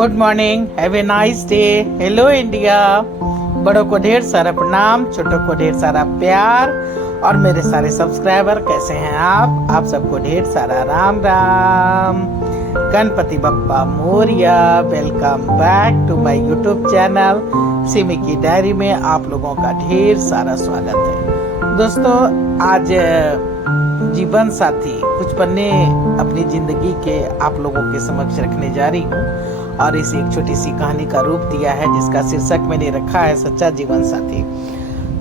Good morning, have a nice day. Hello India. बड़ों को ढेर सारा प्रणाम, छोटों को ढेर सारा प्यार। और मेरे सारे सब्सक्राइबर कैसे हैं आप सबको ढेर सारा Ram Ram. Ganpati Bappa Morya. Welcome back to my YouTube channel Simi की डायरी में आप लोगों का ढेर सारा स्वागत है। दोस्तों, आज जीवन साथी कुछ पन्ने अपनी जिंदगी के आप लोगों के समक्ष रखने जा रही हूँ और इसे एक छोटी सी कहानी का रूप दिया है जिसका शीर्षक मैंने रखा है सच्चा जीवन साथी।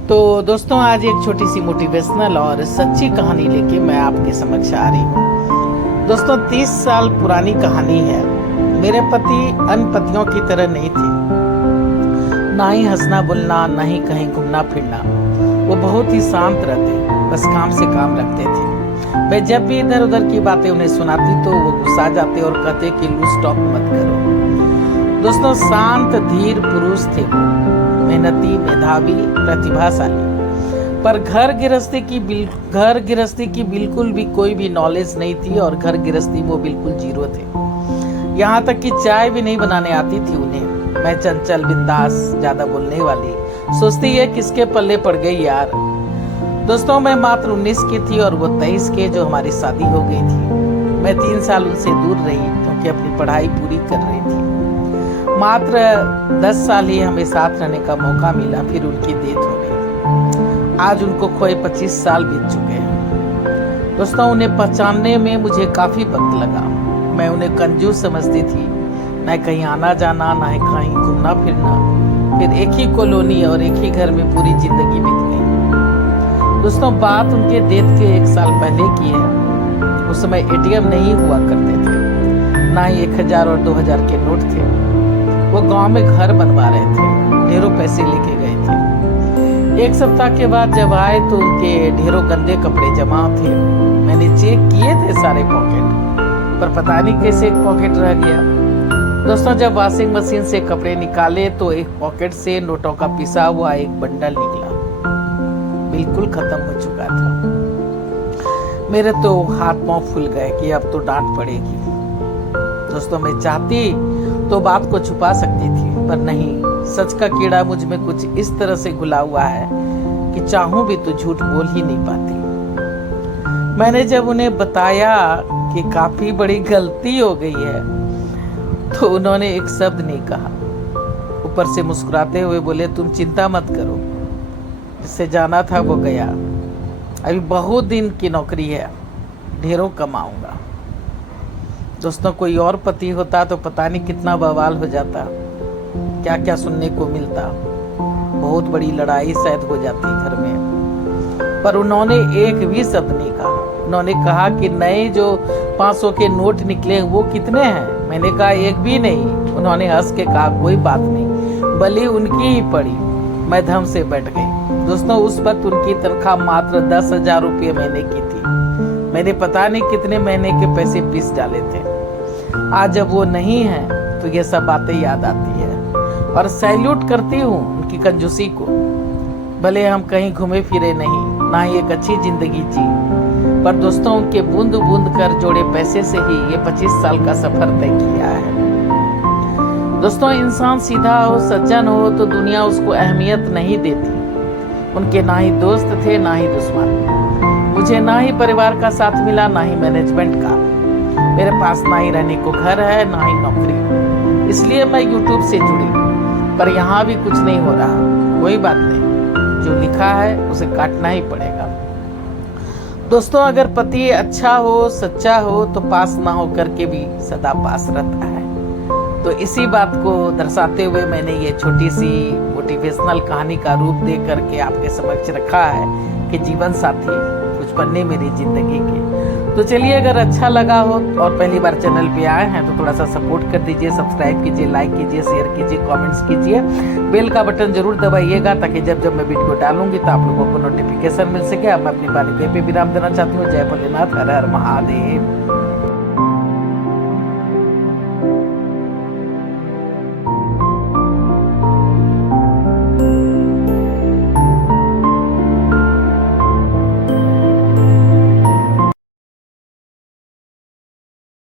तो दोस्तों, आज एक छोटी सी मोटिवेशनल और सच्ची कहानी लेके मैं आपके समक्ष आ रही हूँ। दोस्तों, 30 साल पुरानी कहानी है। मेरे पति अन्य पतियों की तरह नहीं थे, ना ही हंसना बोलना, ना ही कहीं घूमना फिरना। वो बहुत ही शांत रहते, बस काम से काम रखते थे। मैं जब भी इधर उधर की बातें उन्हें सुनाती तो वो गुस्सा जाते और कहते कि लूज टॉक मत करो। दोस्तों, शांत धीर पुरुष थे वो, मेहनती, मेधावी, प्रतिभाशाली, पर घर गृहस्थी की बिल्कुल भी कोई भी नॉलेज नहीं थी और घर गृहस्थी वो बिल्कुल जीरो थे। यहाँ तक कि चाय भी नहीं बनाने आती थी उन्हें। मैं चंचल, बिंदास, ज्यादा बोलने वाली, सोचती है किसके पल्ले पड़ गई यार। दोस्तों, मैं मात्र 19 की थी और वो 23 के, जो हमारी शादी हो गई थी। मैं 3 साल उनसे दूर रही क्योंकि अपनी पढ़ाई पूरी कर रही थी। मात्र 10 साल ही हमें साथ रहने का मौका मिला, फिर उनकी डेथ हो गई। आज उनको खोए 25 साल बीत चुके हैं। दोस्तों, उन्हें पहचानने में मुझे काफी वक्त लगा। मैं उन्हें कंजूस समझती थी, न कहीं आना जाना, न कहीं घूमना फिरना। फिर एक ही कॉलोनी और एक ही घर में पूरी जिंदगी बीत गई। दोस्तों, बात उनके डेथ के 1 साल पहले की है। उस समय एटीएम नहीं हुआ करते थे, ना ही 1000 और 2000 के नोट थे। वो गांव में घर बनवा रहे थे, ढेरों पैसे लेके गए थे। 1 सप्ताह के बाद जब आए तो उनके ढेरों गंदे कपड़े जमा थे। मैंने चेक किए थे सारे पॉकेट, पर पता नहीं कैसे एक पॉकेट रह गया। दोस्तों, जब वॉशिंग मशीन से कपड़े निकाले तो एक पॉकेट से नोटों का पिसा हुआ एक बंडल निकला। बिल्कुल खत्म हो चुका था। मेरे तो हाथ पांव फूल गए कि अब तो डांट पड़ेगी। दोस्तों, मैं चाहती तो बात को छुपा सकती थी, पर नहीं। सच का कीड़ा मुझ में कुछ इस तरह से घुला हुआ है कि चाहूं भी तो झूठ बोल ही नहीं पाती। मैंने जब उन्हें बताया कि काफी बड़ी गलती हो गई है तो उन्होंने एक शब्द नहीं कहा। ऊपर से मुस्कुराते हुए बोले, तुम चिंता मत करो, जिससे जाना था वो गया। अभी बहुत दिन की नौकरी है, ढेरों कमाऊंगा। दोस्तों, कोई और पति होता तो पता नहीं कितना बवाल हो जाता, क्या क्या सुनने को मिलता। बहुत बड़ी लड़ाई शायद हो जाती घर में। पर उन्होंने एक भी शब्द नहीं कहा। उन्होंने कहा कि नए जो 500 के नोट निकले वो कितने हैं? मैंने कहा एक भी नहीं। उन्होंने हंस के कहा कोई बात नहीं, बलि उनकी ही पड़ी। मैं धम से बैठ गई। दोस्तों, उस वक्त उनकी तनख्वाह मात्र 10,000 रुपये महीने की थी। मैंने पता नहीं कितने महीने के पैसे पीस डाले थे। आज जब वो नहीं है तो ये सब बातें याद आती है और सैल्यूट करती हूँ उनकी कंजूसी को। भले हम कहीं घूमे फिरे नहीं, ना ही एक अच्छी जिंदगी जी, पर दोस्तों, उनके बूंद बूंद कर जोड़े पैसे से ही ये 25 साल का सफर तय किया है। दोस्तों, इंसान सीधा हो, सज्जन हो तो दुनिया उसको अहमियत नहीं देती। उनके ना ही दोस्त थे, ना ही दुश्मन। मुझे ना ही परिवार का साथ मिला, ना ही मैनेजमेंट का। मेरे पास ना ही रहने को घर है, ना ही नौकरी। इसलिए मैं यूट्यूब से जुड़ी, पर यहाँ भी कुछ नहीं हो रहा। कोई बात नहीं, जो लिखा है उसे काटना ही पड़ेगा। दोस्तों, अगर पति अच्छा हो, सच्चा हो तो पास ना हो करके भी सदा पास रहता है। तो इसी बात को दर्शाते हुए मैंने ये छोटी सी मोटिवेशनल कहानी का रूप दे करके आपके समक्ष रखा है कि जीवन साथी कुछ पन्ने मेरी जिंदगी के। तो चलिए, अगर अच्छा लगा हो और पहली बार चैनल पे आए हैं तो थोड़ा सा सपोर्ट कर दीजिए, सब्सक्राइब कीजिए, लाइक कीजिए, शेयर कीजिए, कमेंट्स कीजिए, बेल का बटन जरूर दबाइएगा ताकि जब जब मैं वीडियो डालूंगी तो आप लोगों को नोटिफिकेशन मिल सके। अब मैं अपनी बात पे विराम देना चाहती हूँ। जय भोलेनाथ, हर हर महादेव।